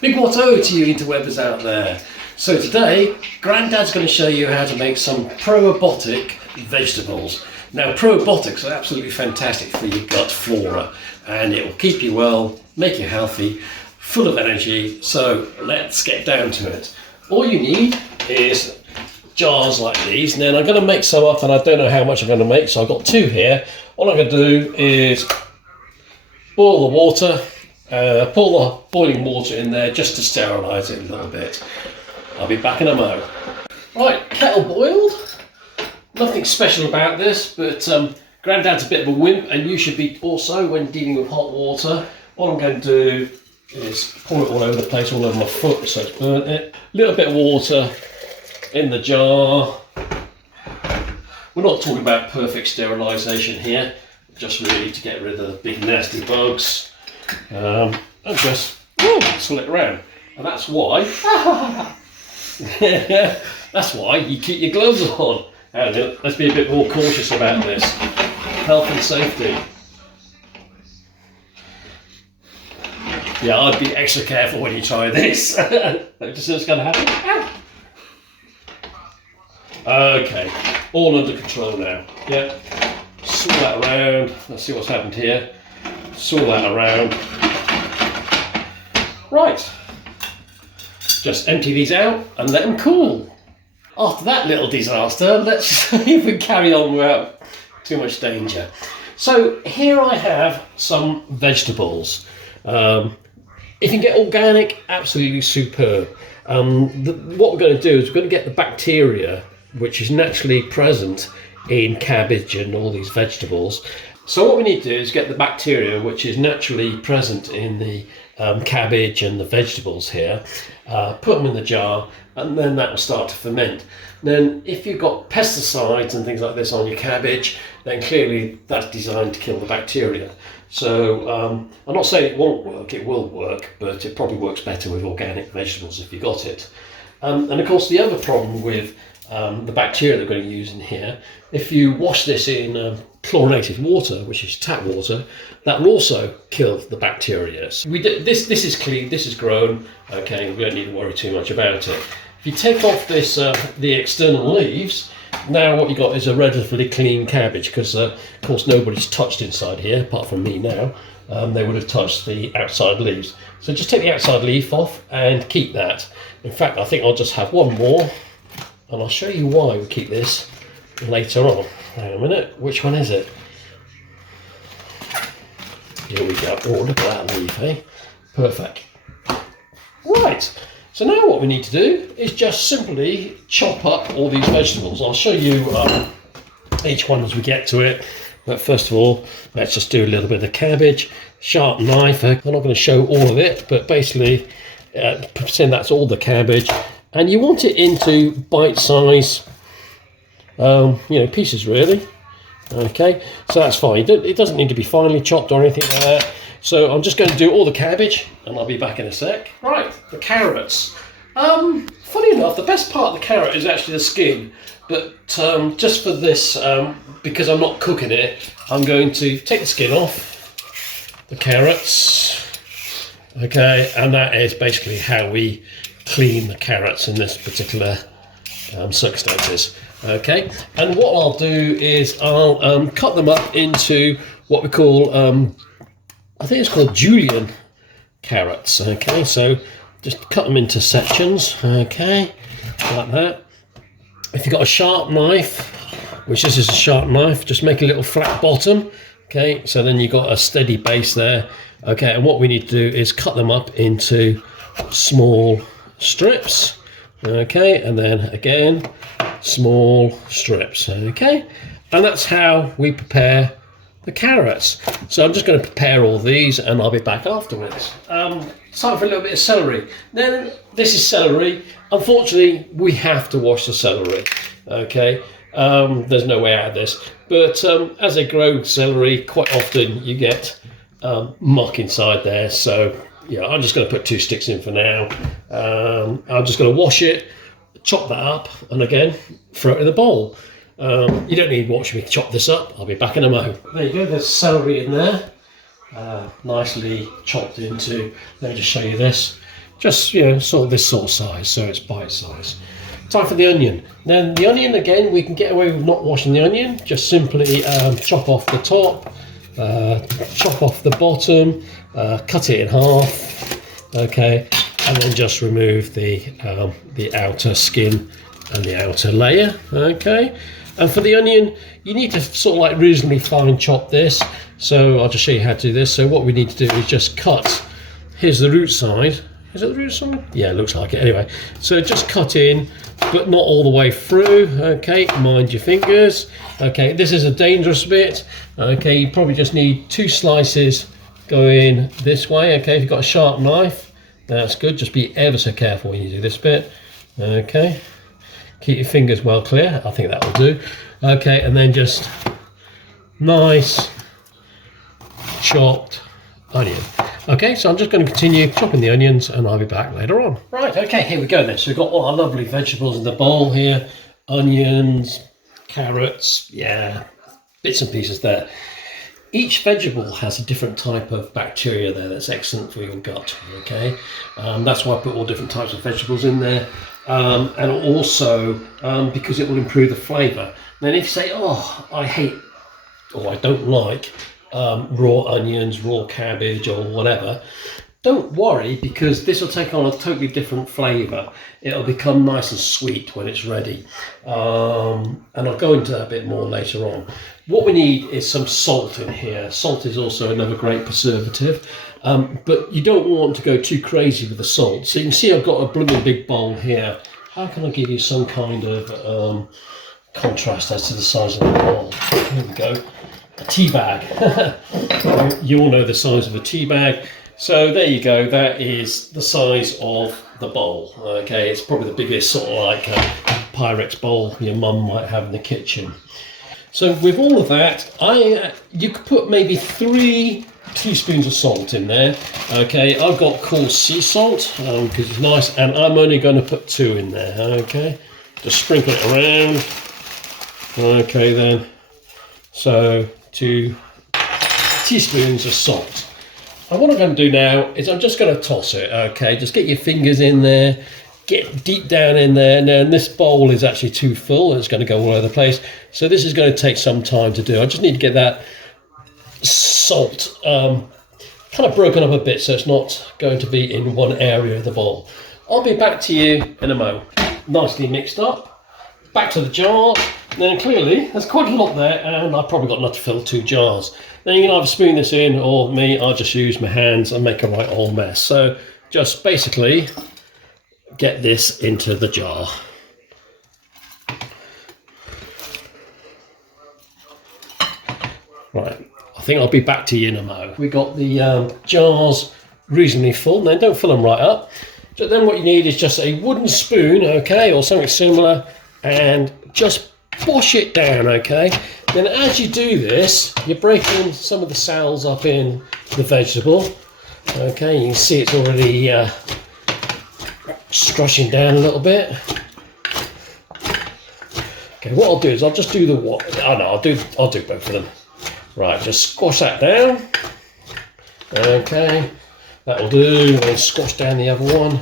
Big motto to you interwebbers out there. So today, Grandad's going to show you how to make some probiotic vegetables. Now probiotics are absolutely fantastic for your gut flora and it will keep you well, make you healthy, full of energy. So let's get down to it. All you need is jars like these. Now I'm going to make some up and I don't know how much I'm going to make, so I've got two here. All I'm going to do is boil the water. Pour the boiling water in there just to sterilise it a little bit. I'll be back in a mo. Right, kettle boiled. Nothing special about this, but Grandad's a bit of a wimp and you should be also when dealing with hot water. What I'm going to do is pour it all over the place, all over my foot so it's burnt it. A little bit of water in the jar. We're not talking about perfect sterilisation here, just really to get rid of the big nasty bugs. And just swirl it around, and that's why that's why you keep your gloves on. And let's be a bit more cautious about this, health and safety. Yeah, I'd be extra careful when you try this. Just what's going to happen. Okay, all under control now. Yeah, swirl that around. Let's see what's happened here. Swirl that around. Right, just empty these out and let them cool. After that little disaster, let's see if we can carry on without too much danger. So here I have some vegetables. If you can get organic, absolutely superb. What we're going to do is we're going to get the bacteria which is naturally present in cabbage and all these vegetables. So what we need to do is get the bacteria which is naturally present in the cabbage and the vegetables here, put them in the jar, and then that will start to ferment. Then if you've got pesticides and things like this on your cabbage, then clearly that's designed to kill the bacteria. So I'm not saying it won't work, it will work, but it probably works better with organic vegetables if you got it. And of course the other problem with the bacteria that we're going to use in here, if you wash this in chlorinated water, which is tap water, that will also kill the bacteria. So this is clean, this is grown, okay, we don't need to worry too much about it. If you take off this the external leaves, now what you got is a relatively clean cabbage, because of course nobody's touched inside here apart from me now. They would have touched the outside leaves. So just take the outside leaf off and keep that. In fact, I think I'll just have one more and I'll show you why we keep this later on. Hang on a minute, which one is it? Here we go. Oh, look at that leaf, eh? Perfect. Right, so now what we need to do is just simply chop up all these vegetables. I'll show you each one as we get to it. But first of all, let's just do a little bit of the cabbage. Sharp knife. I'm not going to show all of it, but basically, pretend that's all the cabbage. And you want it into bite-size pieces really. Okay, so that's fine. It doesn't need to be finely chopped or anything like that. So I'm just going to do all the cabbage and I'll be back in a sec. Right, the carrots. Funny enough, the best part of the carrot is actually the skin. But just for this, because I'm not cooking it, I'm going to take the skin off the carrots. Okay, and that is basically how we clean the carrots in this particular circumstances. Okay, and what I'll do is I'll cut them up into what we call, I think it's called julienne carrots. Okay, so just cut them into sections. Okay, like that. If you've got a sharp knife, which this is a sharp knife, just make a little flat bottom. Okay, so then you've got a steady base there. Okay, and what we need to do is cut them up into small strips. Okay, and then again small strips. Okay, and that's how we prepare the carrots. So I'm just going to prepare all these and I'll be back afterwards. Time for a little bit of celery. Then this is celery. Unfortunately we have to wash the celery. Okay, there's no way out of this, but as they grow celery, quite often you get muck inside there. So yeah, I'm just going to put 2 sticks in for now. I'm just going to wash it, chop that up, and again, throw it in the bowl. You don't need watch me chop this up. I'll be back in a moment. There you go, there's celery in there. Nicely chopped into, let me just show you this. just sort of this sort of size, so it's bite size. Time for the onion. Then the onion, again, we can get away with not washing the onion. Just simply chop off the top, chop off the bottom, cut it in half, okay, and then just remove the outer skin and the outer layer, okay. And for the onion, you need to sort of like reasonably fine chop this. So I'll just show you how to do this. So what we need to do is just cut. Here's the root side. Is it the root side? Yeah, it looks like it. Anyway, so just cut in, but not all the way through. Okay, mind your fingers. Okay, this is a dangerous bit. Okay, you probably just need 2 slices going this way. Okay, if you've got a sharp knife, that's good. Just be ever so careful when you do this bit. Okay, keep your fingers well clear. I think that will do. Okay, and then just nice chopped onion. Okay, so I'm just going to continue chopping the onions and I'll be back later on. Right, okay, here we go then. So we've got all our lovely vegetables in the bowl here. Onions, carrots, yeah, bits and pieces there. Each vegetable has a different type of bacteria there that's excellent for your gut, okay? That's why I put all different types of vegetables in there. And also because it will improve the flavour. Then if you say, oh, I hate or I don't like raw onions, raw cabbage or whatever, don't worry, because this will take on a totally different flavour. It'll become nice and sweet when it's ready. And I'll go into that a bit more later on. What we need is some salt in here. Salt is also another great preservative, but you don't want to go too crazy with the salt. So you can see I've got a blooming big bowl here. How can I give you some kind of contrast as to the size of the bowl? Here we go. A tea bag. You all know the size of a tea bag. So there you go. That is the size of the bowl. Okay, it's probably the biggest sort of like a Pyrex bowl your mum might have in the kitchen. So with all of that, you could put maybe 3 teaspoons of salt in there. Okay, I've got coarse sea salt because it's nice, and I'm only going to put 2 in there. Okay, just sprinkle it around. Okay then, so 2 teaspoons of salt. And what I'm going to do now is I'm just going to toss it. Okay, just get your fingers in there, get deep down in there. Now this bowl is actually too full and it's going to go all over the place, so this is going to take some time to do. I just need to get that salt kind of broken up a bit so it's not going to be in one area of the bowl. I'll be back to you in a moment. Nicely mixed up, back to the jar. Then clearly there's quite a lot there, and I've probably got enough to fill 2 jars. Then you can either spoon this in, or me, I'll just use my hands and make a right old mess. So just basically get this into the jar. Right, I think I'll be back to you in a mo. We got the jars reasonably full. Then don't fill them right up. So then what you need is just a wooden spoon, okay, or something similar, and just push it down, okay? Then as you do this, you're breaking some of the cells up in the vegetable. Okay, you can see it's already strushing down a little bit. Okay, what I'll do is I'll just do the what? Oh no, I'll do both of them. Right, just squash that down. Okay, that'll do. And then squash down the other one.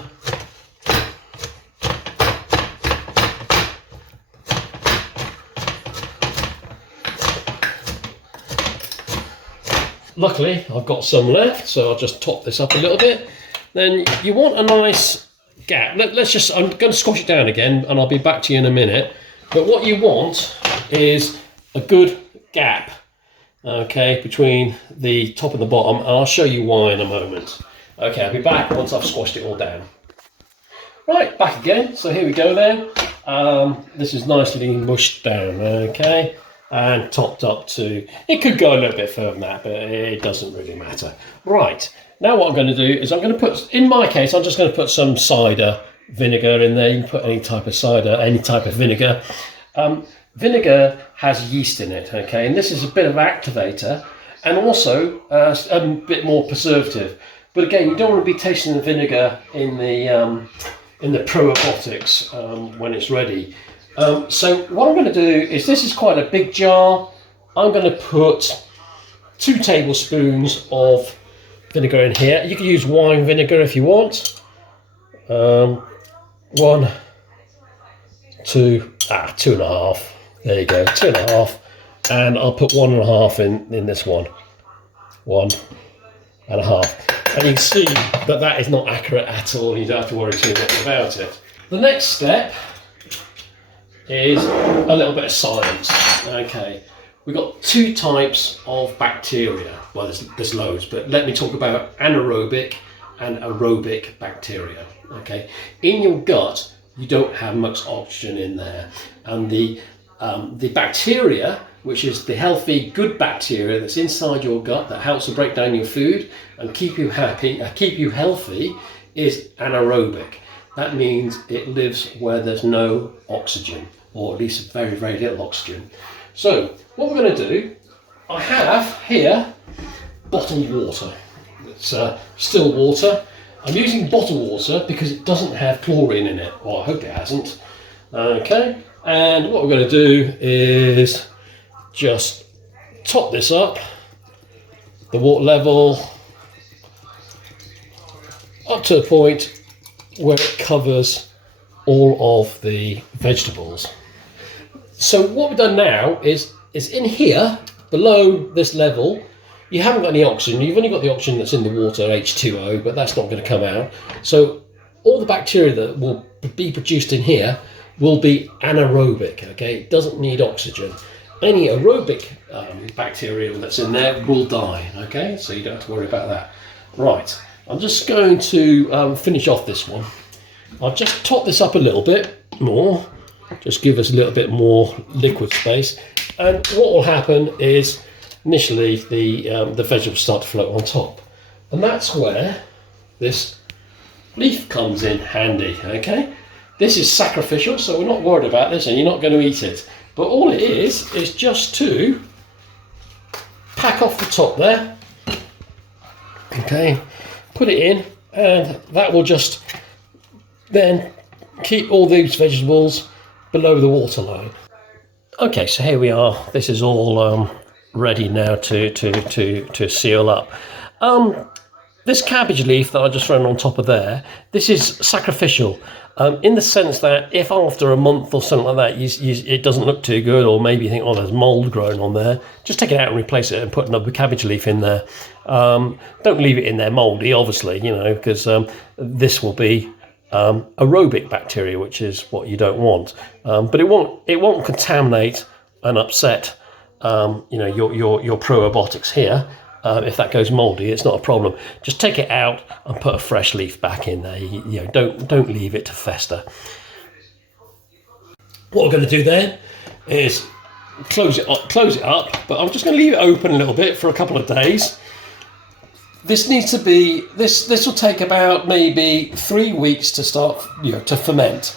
Luckily, I've got some left, so I'll just top this up a little bit. Then you want a nice gap. I'm going to squash it down again, and I'll be back to you in a minute. But what you want is a good gap, okay, between the top and the bottom, and I'll show you why in a moment. Okay, I'll be back once I've squashed it all down. Right, back again. So here we go then. This is nicely mushed down, okay. And topped up to, it could go a little bit further than that, but it doesn't really matter. Right, now what I'm going to do is I'm going to put, in my case, I'm just going to put some cider vinegar in there. You can put any type of cider, any type of vinegar. Vinegar has yeast in it, okay, and this is a bit of activator and also a bit more preservative. But again, you don't want to be tasting the vinegar in the probiotics when it's ready. So what I'm going to do is, this is quite a big jar. I'm going to put 2 tablespoons of vinegar in here. You can use wine vinegar if you want. 1, 2, 2.5. There you go, 2.5. And I'll put 1.5 in this one. 1.5. And you can see that that is not accurate at all. You don't have to worry too much about it. The next step is a little bit of science. Okay, we've got 2 types of bacteria. Well, there's loads, but let me talk about anaerobic and aerobic bacteria. Okay, in your gut, you don't have much oxygen in there, and the bacteria, which is the healthy, good bacteria that's inside your gut that helps to break down your food and keep you happy, keep you healthy, is anaerobic. That means it lives where there's no oxygen, or at least very, very little oxygen. So what we're going to do, I have here bottled water. It's still water. I'm using bottled water because it doesn't have chlorine in it, or I hope it hasn't. Okay, and what we're going to do is just top this up, the water level up to a point where it covers all of the vegetables. So what we've done now is in here, below this level, you haven't got any oxygen. You've only got the oxygen that's in the water, H2O, but that's not going to come out. So all the bacteria that will be produced in here will be anaerobic, okay? It doesn't need oxygen. Any aerobic bacteria that's in there will die, okay? So you don't have to worry about that. Right, I'm just going to finish off this one. I'll just top this up a little bit more, just give us a little bit more liquid space. And what will happen is initially the vegetables start to float on top. And that's where this leaf comes in handy, okay? This is sacrificial, so we're not worried about this and you're not going to eat it. But all it is just to pack off the top there, okay? Put it in, and that will just then keep all these vegetables below the waterline. Okay, so here we are. This is all ready now to seal up. This cabbage leaf that I just thrown on top of there, this is sacrificial in the sense that if after a month or something like that it doesn't look too good, or maybe you think, oh, there's mold growing on there, just take it out and replace it and put another cabbage leaf in there. Don't leave it in there mouldy, obviously, you know, because this will be aerobic bacteria, which is what you don't want. But it won't contaminate and upset your probiotics here. If that goes mouldy, it's not a problem. Just take it out and put a fresh leaf back in there. You know, don't leave it to fester. What we're going to do then is close it up, but I'm just going to leave it open a little bit for a couple of days. This needs to be this will take about maybe 3 weeks to start, to ferment,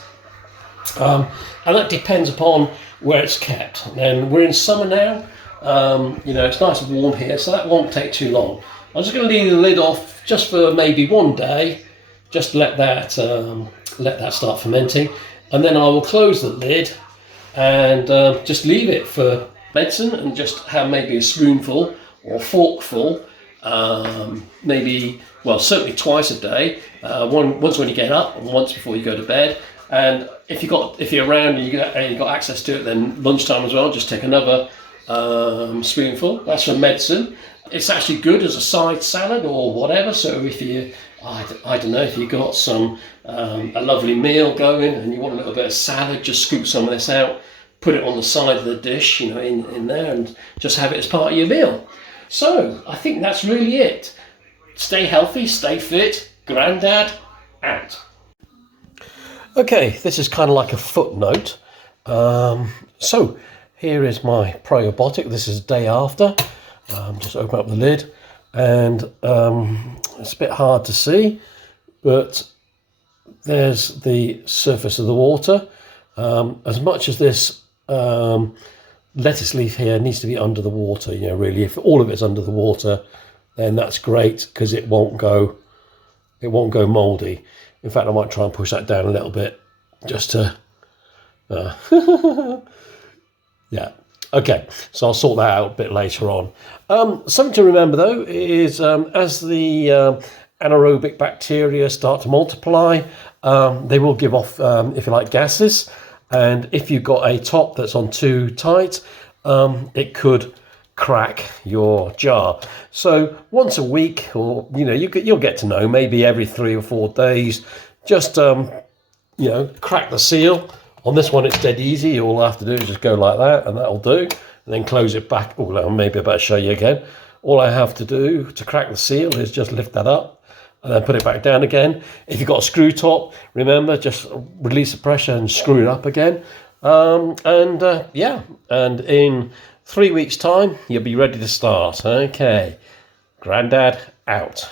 and that depends upon where it's kept. And we're in summer now. It's nice and warm here, so that won't take too long. I'm just going to leave the lid off just for maybe 1 day, just to let that start fermenting, and then I will close the lid and just leave it for medicine, and just have maybe a spoonful or a forkful, certainly twice a day. Once when you get up and once before you go to bed. And if you're around and you got access to it, then lunchtime as well, just take another spoonful. That's for medicine. It's actually good as a side salad or whatever. So if you, I don't know, if you got a lovely meal going and you want a little bit of salad, just scoop some of this out, put it on the side of the dish, in there, and just have it as part of your meal. So I think that's really it. Stay healthy, stay fit. Grandad out. Okay, this is kind of like a footnote. So here is my probiotic. This is a day after. Just open up the lid, and it's a bit hard to see, but there's the surface of the water. As much as this lettuce leaf here needs to be under the water, really, if all of it's under the water, then that's great, because it won't go mouldy. In fact, I might try and push that down a little bit just to yeah. Okay, so I'll sort that out a bit later on. Something to remember though is as the anaerobic bacteria start to multiply, They will give off, if you like, gases. And if you've got a top that's on too tight, it could crack your jar. So once a week, or you'll get to know, maybe every 3 or 4 days, just crack the seal. On this one, it's dead easy. All I have to do is just go like that, and that'll do. And then close it back. Oh, maybe I better show you again. All I have to do to crack the seal is just lift that up and then put it back down again. If you've got a screw top, remember, just release the pressure and screw it up again. And in 3 weeks' time, you'll be ready to start. Okay, Grandad out.